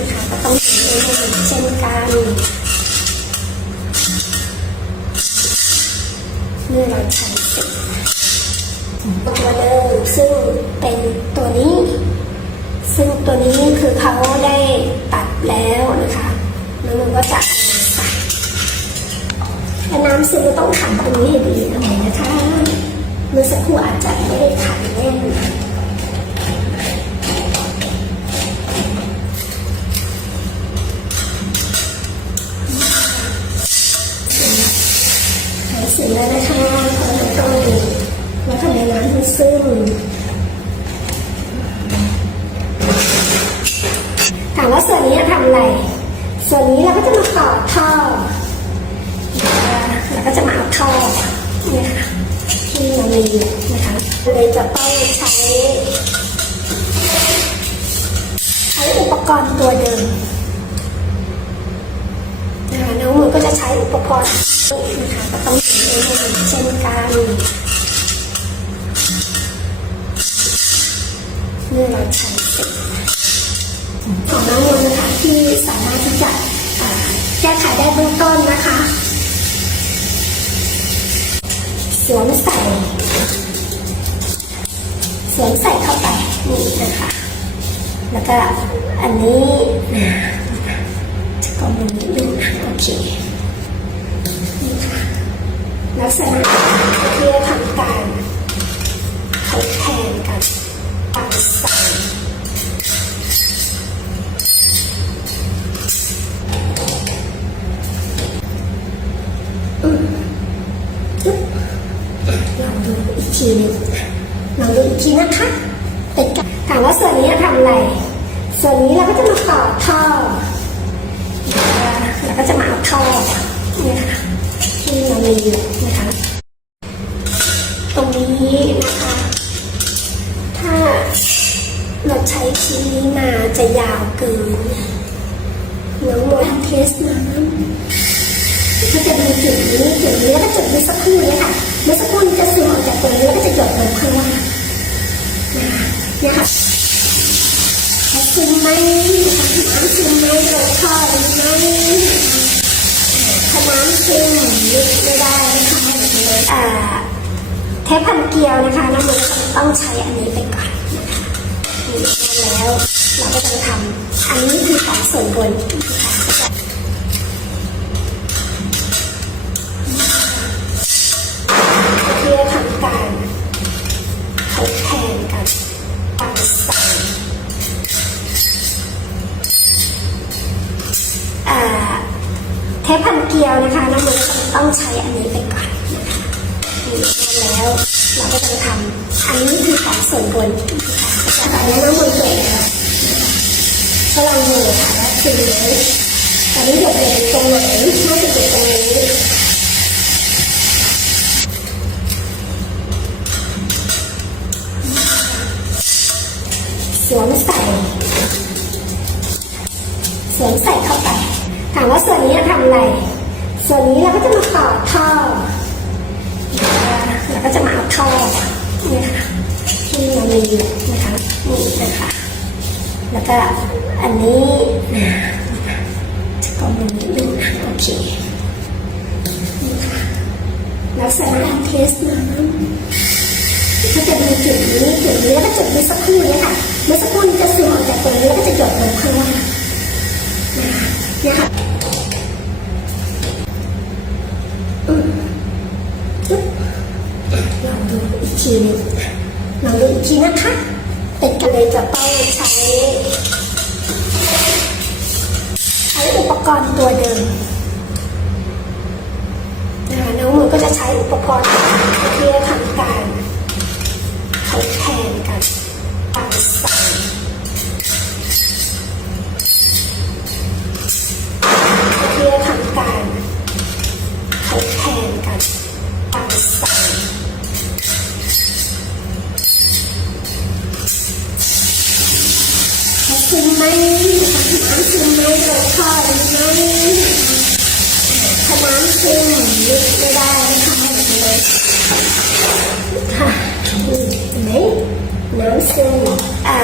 นะคะก็ต้องถึงเองเช่นกันเมื่อเราใช้เสร็จตัวเดิมซึ่งเป็นตัวนี้ ซึ่งตัวนี้คือเขาได้ตัดแล้วนะคะแล้วมันก็จะใส่แต่น้ำซึมต้องขันตรงนี้ให้ดีหน่อยนะคะ เมื่อสักครู่อาจจะไม่ได้ขันแน่น แล้วนะคะขอน้ต้มแล้วทำในน้ำให้ซึมถามว่าส่วนนี้ทำอะไร ส่วนนี้เราก็จะมาต่อท่อแล้วก็จะมาเอาท่อเนี่ยค่ะที่เรามีนะคะเลยจะต้องใช้ใช้อุปกรณ์ตัวเดิมนะคะน้องมือก็จะใช้อุปกรณ์นะคะก็ต้อง เงเช่นกันเมื่อเราใช้เสร็จของน้องมือนะคะที่สามารถที่จะแก้ไขได้เบื้องต้นนะคะสวมใส่สวมใส่เข้าไปนี่นะคะ แล้วก็อันนี้นะจะกลมนิดนึงนะโอเค ลักษณะเพื่อทำการทดแทนกันการใส่อืมอึ๊บลองดูอีกทีหนึงลองดูอีกทีนะคะเป็นการถามว่าส่วนนี้ทำอะไร ส่วนนี้เราก็จะมาต่อท่อแล้วก็จะมาเอาท่อเนี่ยค่ะ ที่เรามีอยู่นะคะ ตรงนี้นะคะ ถ้าเราใช้ชิ้นนี้มาจะยาวเกินน้องโมทำเทสน้ำก็จะมีจุดนี้จุดนี้แล้วก็จุดนี้สักครู่นี่ยค่ะเมื่อสักครู่นี้จะซึมออกจากตรงนี้แล้วก็จะหยดลงข้างล่างนะคะเนี่ยค่ะซึมไหมน้ำซึมไหมเราทอดไหม น้ำซึมลึกไม่ได้นะคะอ่เทปพันเกลียวนะคะน้ำมันต้องใช้อันนี้ไปก่อนนะคะนี่แล้วเราก็จะทำอันนี้คือของส่วนบนนะคะ ทปพันเกลียวนะคะน้ำมันต้องใช้อันนี้ไปก่อนนะคะนี่แล้วเราก็จะทำอันนี้คือของส่วนบนนะคะจากนั้นน้ำมันเกิดแล้วก็ลองดูค่ะว่าคือ เรามีอยู่นะคะนี่นะคะ แล้วก็อันนี้นะจะกลมลงนิดนึงนะโอเคนี่ค่ะลักษณะเทสน้ำก็จะมีจุดนี้จุดนี้แล้วก็จุดนี้สักครู่นี่ยค่ะเมื่อสักครู่นี้จะซึมออกจากตรงนี้แล้วก็จะหยดลงข้างล่างเนี่ยค่ะ กรณ์ตัวเดิมนะคะน้องมือก็จะใช้อุปกรณ์เพื่อทำการทดแทนกันการใส่เพื่อทำการทดแทนกัน น้ำซึมไหมเราทอดไหมถ้าน้ำซึมลึกไม่ได้นะคะเลยค่ะนี่เห็นไหมน้ำซึมอ่า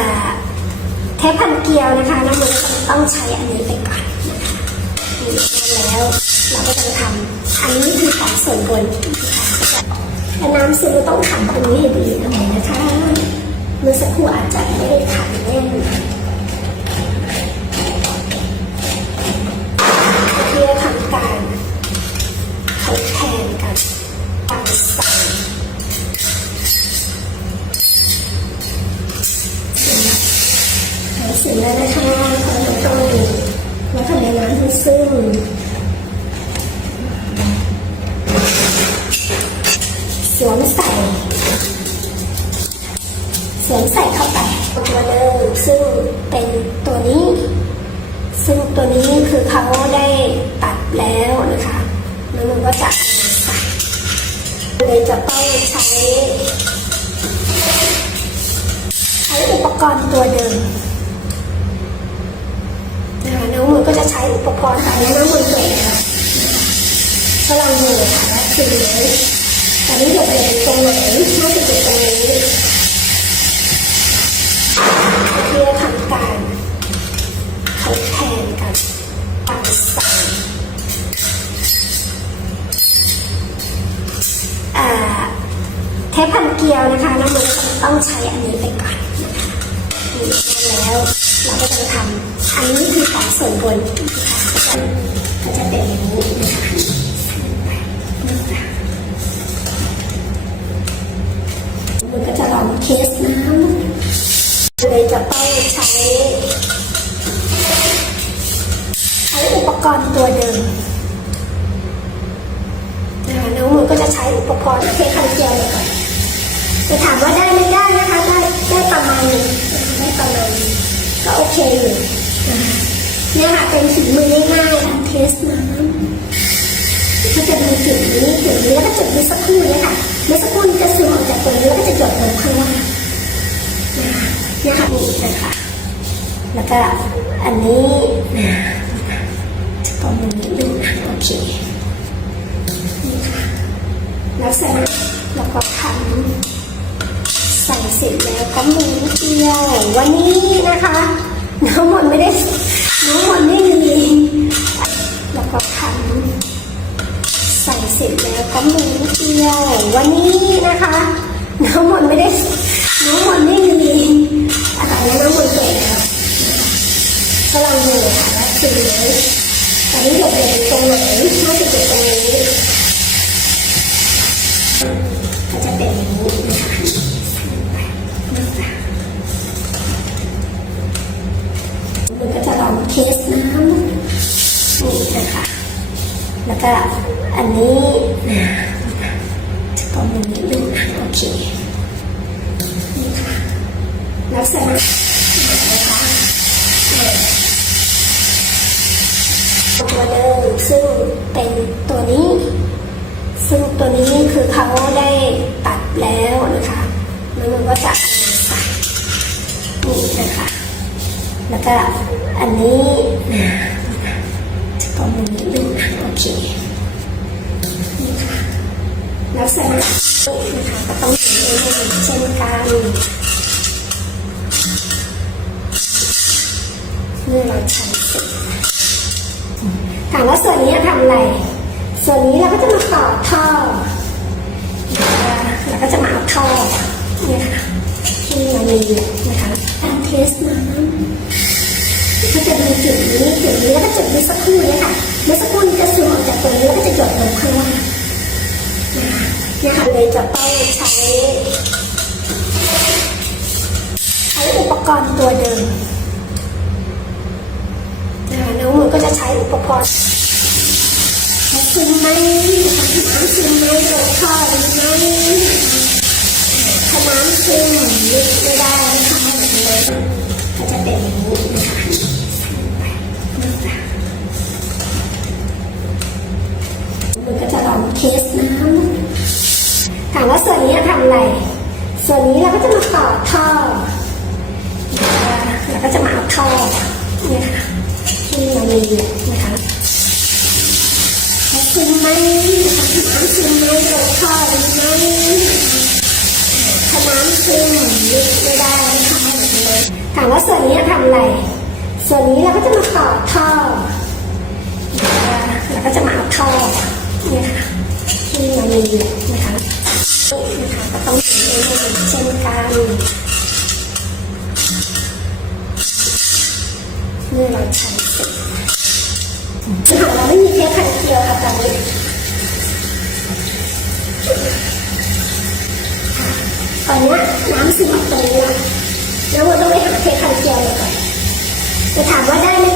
เทพันเกลียวนะคะน้ำมันต้องใช้อันนี้ไปก่อนนะคะนี่แล้วเราก็จะทำอันนี้คือของส่วนบนนะคะแต่น้ำซุปต้องขันตรงนี้ให้ดีหน่อยนะคะเมื่อสักครู่อาจจะไม่ได้ขันแน่น วมใส่สวมใส่เข้าไปตัวเดิมซึ่งเป็นตัวนี้ ซึ่งตัวนี้คือเขาได้ตัดแล้วนะคะแล้วมันก็จะใส่เลยจะต้องใช้ ใช้อุปกรณ์ตัวเดิมนะคะน้องมือก็จะใช้อุปกรณ์แต่นี้น้องมือเก่งนะคะพลังมือค่ะและคือ แต่นี้เด็กๆตรงไหนน่าจะอยู่ตรงนี้ จะถามว่าได้ไม่ได้นะคะ ได้ได้ประมาณหนึงได้ประมาณนึงก็โอเคอยู่นะคะเนี่ยค่ะเป็นฝีมือง่ายๆทำเทสน้ำก็จะมีจุดนี้จุดนี้แล้วก็จุดนี้สักครู่เนี่ยค่ะเมื่อสักครู่จะซึมออกจากตรงนี้แล้วก็จะหยดลงข้างล่างนะคะนี่นะคะแล้วก็อันนี้ตรงนี้ดูนะโอเคนี่ค่ะแล้วเสร็จแล้วก็ทำ เสร็จแล้วก็หมุนเกลียววันนี้นะคะ น้ำมันไม่ได้น้ำมันไม่มีแล้วก็ทำใส่เสร็จแล้วก็หมุนเกลียววันนี้นะคะ น้ำมันไม่ได้น้ำมันไม่มีอะไรนะน้ำมันต์เก่งค่ะพลังมือยค่ะและคือตอนนี้เด็กๆตรงไหนน่าจะอยู่ตรงนี้ก็จะเป็นอย่างนี้นะคะมันก็จะลองเทสน้ำนี่นะคะ แล้ว ก็อันนี้จะตรงนี้ดูนะโอเคนี่ค่ะลักษณะนะคะตัวเดิมซึ่งเป็นตัวนี้ ซึ่งตัวนี้คือเขาได้ตัดแล้วนะคะแล้วมันก็จะใส่นี่นะคะแล้วก็อันนี้ตรงนี้ดูนะโอ เคนี่ค่ะลักษณะนี้นะคะก็ต้องเห็นเองเช่นกันเมื่เราใช้สีถามว่าส่วนนี้ทำอะไร ส่วนนี้เราก็จะมาต่อท่อเราก็จะมาเอาท่อเนี่ยค่ะที่เรามีอยู่นะคะการเทสน้ำก็จะมีจุดนี้จุดนี้แล้วก็จุดนี้สักครู่เนี่ยค่ะเมื่อสักครู่ จะต้องใช้ ใช้อุปกรณ์ตัวเดิมนะคะน้องมือก็จะใช้อุปกรณ์ซึมไหมน้ำซึมไหมเราท่อดไหมถ้าน้ำซึมลึกไม่ได้นะคะแบบนี้ก็จะเป็นอย่างนี้นะคะมันก็จะลองเทสน้ำ ถามว่าส่วนนี้ทำอะไร ส่วนนี้เราก็จะมาต่อท่อแล้วก็จะมาเอาท่อเนี่ยค่ะที่เรามีนะคะซึมไหมน้ำซึมไหมเราท่อดีไหมถ้าน้ำซึมลึกไม่ได้นะคะถามว่าส่วนนี้ทำอะไร ส่วนนี้เราก็จะมาต่อท่อเราก็จะมาเอาท่อเนี่ยค่ะที่เรามีนะคะ นะคะก็ต้องเห็นเองเช่นกันเมื่อเราใช้เสร็จเราไม่มีเทปพันเกลียวค่ะตอนนี้ตอนนี้น้ำซึมออกตรงนี้ละแล้วเราต้องไปหาเทพันเกลียวเลยก่อนจะถามว่าได้ไหม